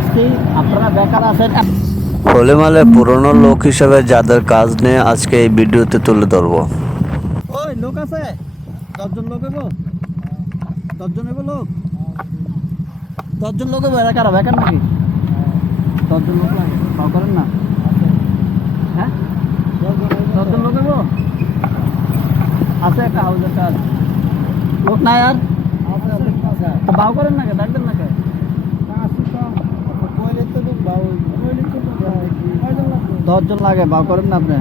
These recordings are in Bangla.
আসছি আপনারা বেকার আছেন। হলিমালে পুরনো লোক হিসেবে যাদের কাজ নিয়ে আজকে এই ভিডিওতে তুলে ধরবো। ওই লোক আছে? দশজন লোক হইব? দশজন হইব লোক? দশজন লোক হইব? এরা কারা বেকার নাকি? দশজন লোক লাগে তাও করেন না? হ্যাঁ? দশজন লোক আছে একটা হাউসের কাজ লোক নাই আর? বাউ করেন না কে ডাকবেন না কে দশজন লাগে, বাউ করেন না আপনি?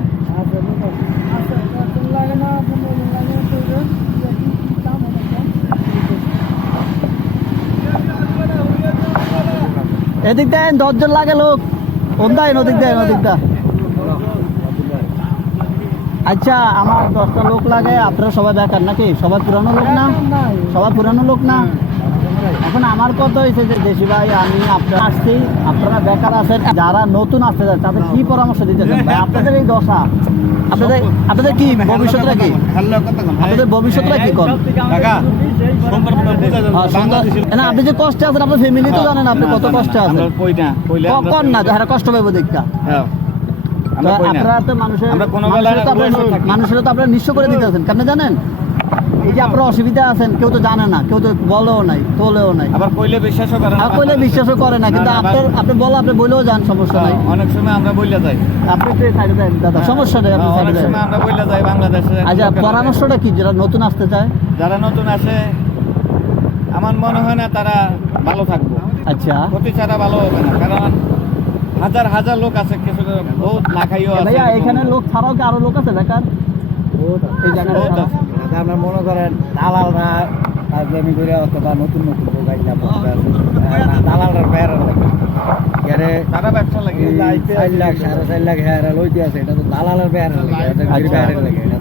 এদিক দেন, দশজন লাগে লোক। ওন্দাই নদিক দেন, ওদিক দা আচ্ছা আমার দশটা লোক লাগে, আপনারা সবাই বেকার নাকি? সবাই পুরানো লোক না? সবাই পুরানো লোক না? এখন আমার কথা হয়েছে যে দেশি ভাই আমি আপনারা আসছি আপনারা বেকার আছেন যারা নতুন আসতে চান তাদের কি পরামর্শ দিতে চান ভাই? আপনাদের এই দশা আপনাদের আপনাদের কি ভবিষ্যৎটা কি? আপনাদের ভবিষ্যৎটা কি কোন? হ্যাঁ, না আপনি যে কষ্টে আছেন আপনার ফ্যামিলি তো জানেন আপনি কত কষ্টে আছেন। ক- না যারা কষ্ট পাইব দেখা। আপনারা তো মানুষের মানুষের তো আপনারা- বসে মানুষের তো আপনারা নিঃস্ব করে দিতেছেন কেন জানেন? এই যে আপনারা অসুবিধা আছেন কেউ তো জানে না কেউ তো বলেও নাই তোলেও নাই। আবার কইলে বিশ্বাসও করে না কইলে বিশ্বাসও করে না কিন্তু আপনার আপনি বলো আপনি বলেও যান সমস্যা নাই। অনেক সময় আমরা বইলে যাই। আপনি সাইডে দেন দাদা সমস্যা নেই আপনি হ্যাঁ, সাইডে অনেক সময় আমরা বইলে যাই বাংলাদেশে আচ্ছা পরামর্শটা কি যারা নতুন আসতে চায়? যারা নতুন আসে আমার মনে হয় না তারা ভালো থাকব। আচ্ছা। ক্ষতি ছাড়া ভালো হবে না কারণ হাজার হাজার লোক আছে কিছু বহুত না খাইও আছে এখানে লোক ছাড়াও কি আরও লোক আছে বেকার এই জায়গাটা? আছে। আমরা মনে করেন দালালরা রাজধানী করে অথবা নতুন নতুন লোক আইলা দালালরা বেড়ার লাগে এরে তারা ব্যবসা লাগে চার লাখ সাড়ে চার লাখ হ্যাঁ লইতে আছে এটা তো দালালের বেড়ার লাগে এটা আচ্ছা। লাগে এটা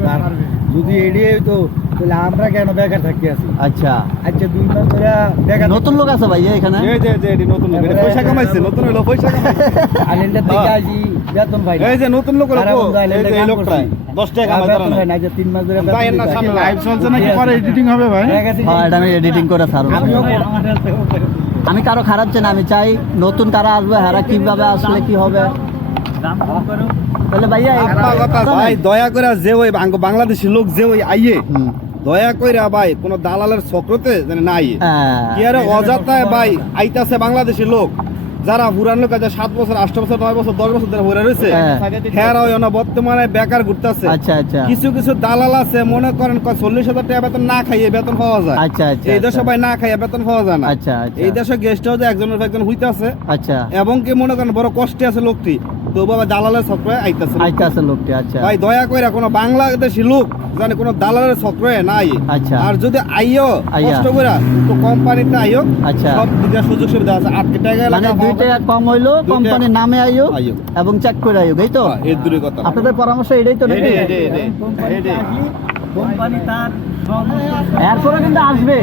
যদি এড়িয়ে হইতো তাহলে আমরা কেন বেকার থাকি আছি? আচ্ছা। আচ্ছা দুই মাস ধরে বেকার নতুন লোক আছে ভাইয়া এখানে? এই যে যে নতুন লোক, পয়সা কামাইছে নতুন হলো পয়সা আলিন্ডার থেকে আসি বেতন পাই এই যে নতুন লোক হলো এই যে এই লোকটা করছি। দশ টাকা কামাই হয়। না, যে তিন মাস ধরে ভাই, না সামনে live হয়। চলছে নাকি? পরে editing হবে ভাই? হ্যাঁ এটা আমি এডিটিং করে ছাড়বো। আমি কারও খারাপ চাই না আমি চাই নতুন কারা আসবে হারা কীভাবে আসলে কি হবে? তাহলে ভাইয়া এই- কথা ভাই দয়া করে যে ওই বাংলাদেশি লোক যে ওই আইয়ে দয়া কইরা ভাই কোন দালালের চক্রতে যেন না হ্যাঁ, কি আরে অজাতায় ভাই আইতাছে বাংলাদেশি লোক যারা পুরান লোক আছে সাত বছর আট বছর নয় বছর দশ বছর ধরে ঘুরে রয়েছে হ্যাঁ। হেরা না বর্তমানে বেকার ঘুরতেছে। আচ্ছা আচ্ছা। কিছু কিছু দালাল আছে মনে করেন চল্লিশ হাজার টাকা বেতন না খাইয়ে বেতন পাওয়া যায়। আচ্ছা এই দেশে ভাই না খাইয়ে বেতন পাওয়া যায় না। এই দেশে গেস্ট হাউসে একজনের একজন হইতাছে। আচ্ছা। এবং কি মনে করেন বড় কষ্টে আছে লোকটি। তো বাবা দালালের চক্রে আইতাছে। আছে লোকটি আচ্ছা। ভাই দয়া কইরা কোনো বাংলাদেশি লোক জানে কোনো দালালের চক্রে নাই। আচ্ছা। আর যদি আইও কষ্ট কইরা তো কোম্পানিতে আইও আচ্ছা। সব দিকে সুযোগ সুবিধা আছে। আট টাকা মানে লাগা দুই টাকা কম হইল কোম্পানির নামে আইও আইও। এবং চেক করে আইও এই তো? এই দূরে কথা। আপনাদের পরামর্শ এটাই তো নাকি। কোম্পানি তার এরপরে কিন্তু আসবে।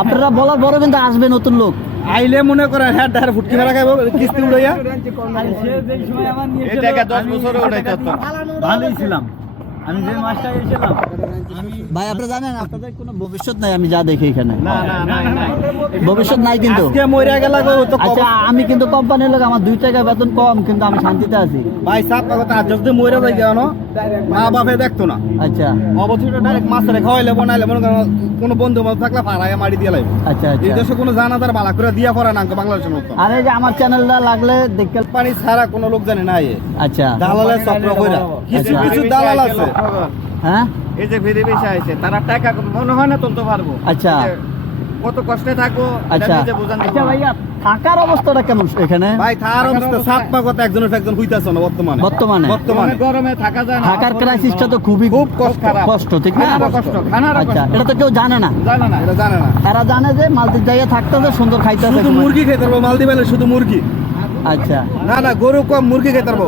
আপনারা বলার পরে কিন্তু আসবে নতুন লোক। আইলে মনে করে হ্যাঁ ধার ফুটকি মারা খাইবো কিস্তি উড়াইয়া। এটা দশ বছরে ভালোই ছিলাম। আমি যে মাসটা গেছিলাম ভাই আপনারা জানেন আপনাদের কোনো ভবিষ্যৎ নাই আমি যা দেখি এখানে। ভবিষ্যৎ নাই কিন্তু। আচ্ছা আমি কিন্তু কোম্পানির লোক আমার দুই টাকা বেতন কম কিন্তু আমি শান্তিতে আছি। ভাই সাত কথা আজ যদি মরে যাই কেন? মা বাপে দেখতো না। আচ্ছা। অবশ্যই ডাইরেক্ট মাছ রেখা হইলে বানাইলে মনে করো কোনো বন্ধু বান্ধব থাকলে ফাড়াইয়া মারি দিয়ে লাগবে আচ্ছা এই আচ্ছা দেশে কোনো জানাজার বালা করে দিয়া পড়ে না বাংলাদেশের মতো। আর এই যে আমার চ্যানেলটা লাগলে দেখতে পানি ছাড়া কোনো লোক জানে না আচ্ছা। দালালের চক্র কইরা। কিছু আচ্ছা। কিছু দালাল আছে। হ্যাঁ? এই যে ফিরে বেশি আইছে তারা টাকা মনে হয় না তুলতে পারব। আচ্ছা। কত কষ্টে থাকব আচ্ছা। আচ্ছা ভাইয়া থাকার অবস্থাটা কেমন এখানে? ভাই তার অবস্থা সাত পা কথা একজনের একজন হইতাছে না বর্তমানে। বর্তমানে? বর্তমানে। গরমে থাকা যায় থাকার ক্রাইসিসটা তো খুবই খুব কষ্ট। কষ্ট ঠিক না? কষ্ট, খানারও আচ্ছা এটা তো কেউ জানে না। জানে না। এটা জানে না। এরা জানে যে মালদ্বীপ জায়গায় থাকতেছে সুন্দর খাইতেছে শুধু মুরগি খেতে পারব মালদ্বীপ শুধু মুরগি। আচ্ছা। না না গরু কম মুরগি খেতে পারব।